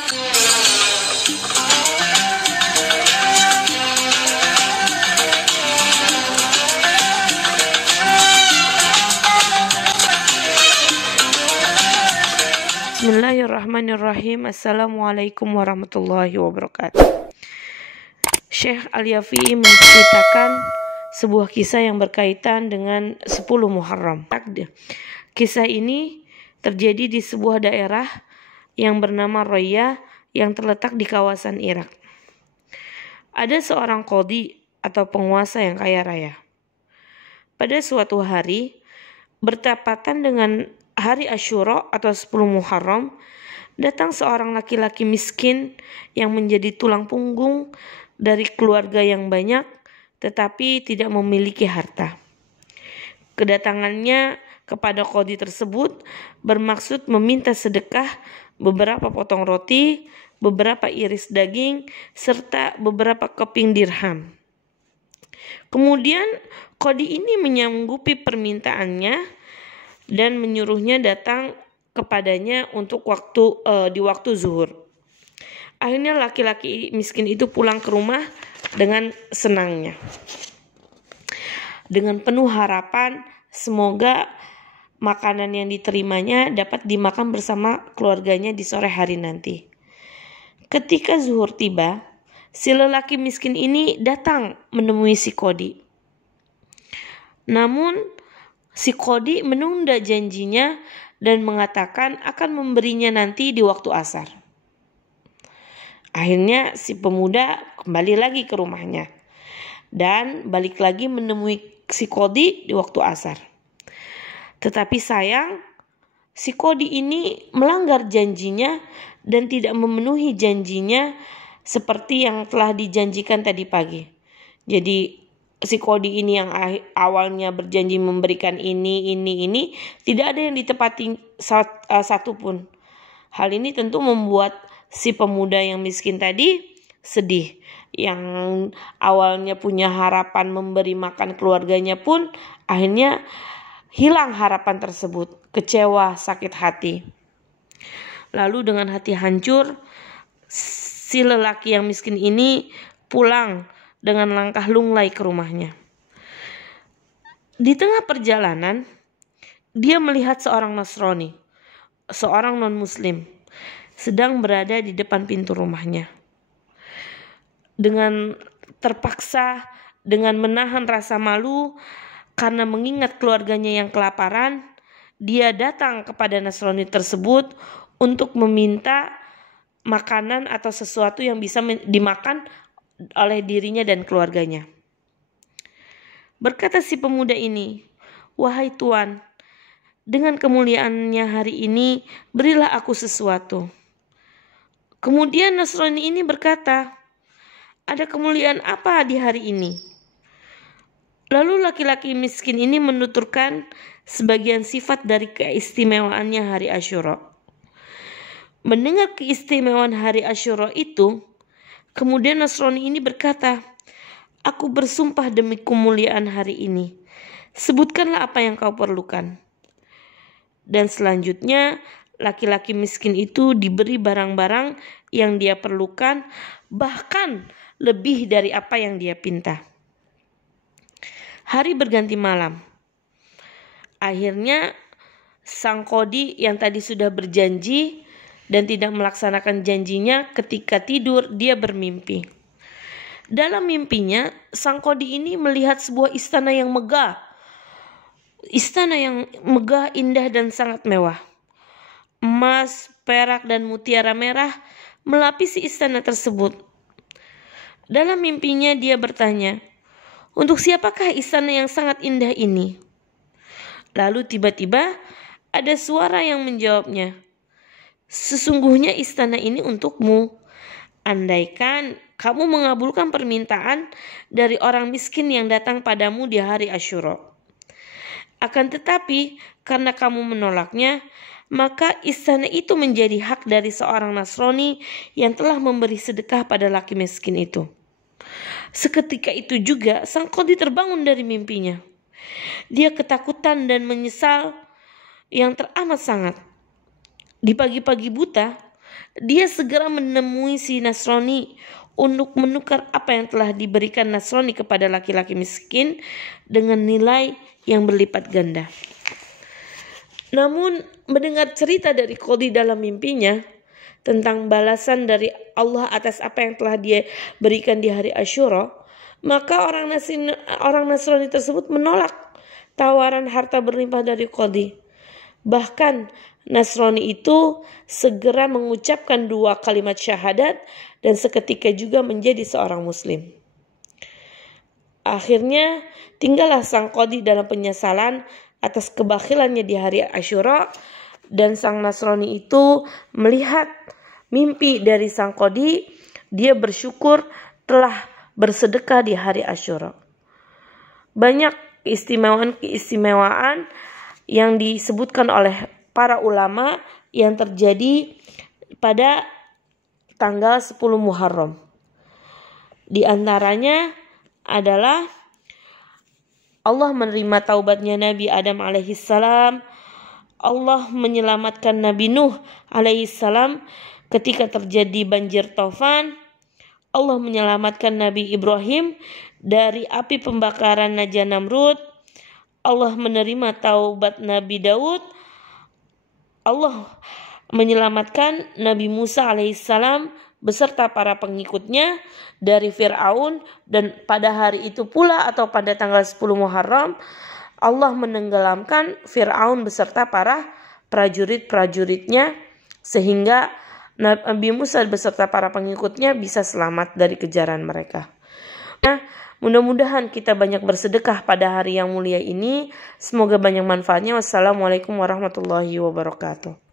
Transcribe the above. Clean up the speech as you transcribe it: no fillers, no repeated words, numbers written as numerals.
Bismillahirrahmanirrahim. Assalamualaikum warahmatullahi wabarakatuh. Syekh Al-Yafi menceritakan sebuah kisah yang berkaitan dengan 10 Muharram. Kisah ini terjadi di sebuah daerah yang bernama Roya yang terletak di kawasan Irak. Ada seorang qadhi atau penguasa yang kaya raya. Pada suatu hari, bertepatan dengan hari Asyura atau 10 Muharram, datang seorang laki-laki miskin yang menjadi tulang punggung dari keluarga yang banyak tetapi tidak memiliki harta. Kedatangannya kepada qadhi tersebut bermaksud meminta sedekah beberapa potong roti, beberapa iris daging, serta beberapa keping dirham. Kemudian qadhi ini menyanggupi permintaannya dan menyuruhnya datang kepadanya untuk di waktu zuhur. Akhirnya laki-laki miskin itu pulang ke rumah dengan senangnya, dengan penuh harapan semoga makanan yang diterimanya dapat dimakan bersama keluarganya di sore hari nanti. Ketika zuhur tiba, si lelaki miskin ini datang menemui si qadhi. Namun si qadhi menunda janjinya dan mengatakan akan memberinya nanti di waktu asar. Akhirnya si pemuda kembali lagi ke rumahnya dan balik lagi menemui si qadhi di waktu asar. Tetapi sayang, si qadhi ini melanggar janjinya dan tidak memenuhi janjinya seperti yang telah dijanjikan tadi pagi. Jadi si qadhi ini yang awalnya berjanji memberikan ini, tidak ada yang ditepati satupun. Hal ini tentu membuat si pemuda yang miskin tadi sedih. Yang awalnya punya harapan memberi makan keluarganya pun akhirnya hilang harapan tersebut. Kecewa, sakit hati. Lalu dengan hati hancur, si lelaki yang miskin ini pulang dengan langkah lunglai ke rumahnya. Di tengah perjalanan, dia melihat seorang Nasrani, seorang non-muslim, sedang berada di depan pintu rumahnya. Dengan terpaksa, dengan menahan rasa malu karena mengingat keluarganya yang kelaparan, dia datang kepada Nasrani tersebut untuk meminta makanan atau sesuatu yang bisa dimakan oleh dirinya dan keluarganya. Berkata si pemuda ini, "Wahai Tuan, dengan kemuliaannya hari ini, berilah aku sesuatu." Kemudian Nasrani ini berkata, "Ada kemuliaan apa di hari ini?" Lalu laki-laki miskin ini menuturkan sebagian sifat dari keistimewaannya hari Asyura. Mendengar keistimewaan hari Asyura itu, kemudian Nasrani ini berkata, "Aku bersumpah demi kemuliaan hari ini. Sebutkanlah apa yang kau perlukan." Dan selanjutnya laki-laki miskin itu diberi barang-barang yang dia perlukan, bahkan lebih dari apa yang dia pinta. Hari berganti malam. Akhirnya sang qadhi yang tadi sudah berjanji dan tidak melaksanakan janjinya, ketika tidur dia bermimpi. Dalam mimpinya, sang qadhi ini melihat sebuah istana yang megah. Istana yang megah, indah dan sangat mewah. Emas, perak dan mutiara merah melapisi istana tersebut. Dalam mimpinya dia bertanya, "Untuk siapakah istana yang sangat indah ini?" Lalu tiba-tiba ada suara yang menjawabnya, "Sesungguhnya istana ini untukmu. Andaikan kamu mengabulkan permintaan dari orang miskin yang datang padamu di hari Asyura. Akan tetapi karena kamu menolaknya, maka istana itu menjadi hak dari seorang Nasrani yang telah memberi sedekah pada laki miskin itu." Seketika itu juga sang qadhi terbangun dari mimpinya. Dia ketakutan dan menyesal yang teramat sangat. Di pagi-pagi buta, dia segera menemui si Nasrani untuk menukar apa yang telah diberikan Nasrani kepada laki-laki miskin dengan nilai yang berlipat ganda. Namun mendengar cerita dari Qadi dalam mimpinya tentang balasan dari Allah atas apa yang telah dia berikan di hari Asyura, maka orang Nasrani tersebut menolak tawaran harta berlimpah dari Qadi. Bahkan Nasrani itu segera mengucapkan 2 kalimat syahadat dan seketika juga menjadi seorang muslim. Akhirnya tinggallah sang Qadi dalam penyesalan atas kebakhilannya di hari Asyura, dan sang Nasrani itu melihat mimpi dari sang Qadi. Dia bersyukur telah bersedekah di hari Asyura. Banyak keistimewaan yang disebutkan oleh para ulama yang terjadi pada tanggal 10 Muharram. Di antaranya adalah Allah menerima taubatnya Nabi Adam alaihissalam. Allah menyelamatkan Nabi Nuh alaihissalam ketika terjadi banjir Taufan. Allah menyelamatkan Nabi Ibrahim dari api pembakaran Naja Namrud. Allah menerima taubat Nabi Daud. Allah menyelamatkan Nabi Musa alaihissalam beserta para pengikutnya dari Fir'aun, dan pada hari itu pula atau pada tanggal 10 Muharram Allah menenggelamkan Fir'aun beserta para prajurit-prajuritnya sehingga Nabi Musa beserta para pengikutnya bisa selamat dari kejaran mereka. Nah, mudah-mudahan kita banyak bersedekah pada hari yang mulia ini. Semoga banyak manfaatnya. Wassalamualaikum warahmatullahi wabarakatuh.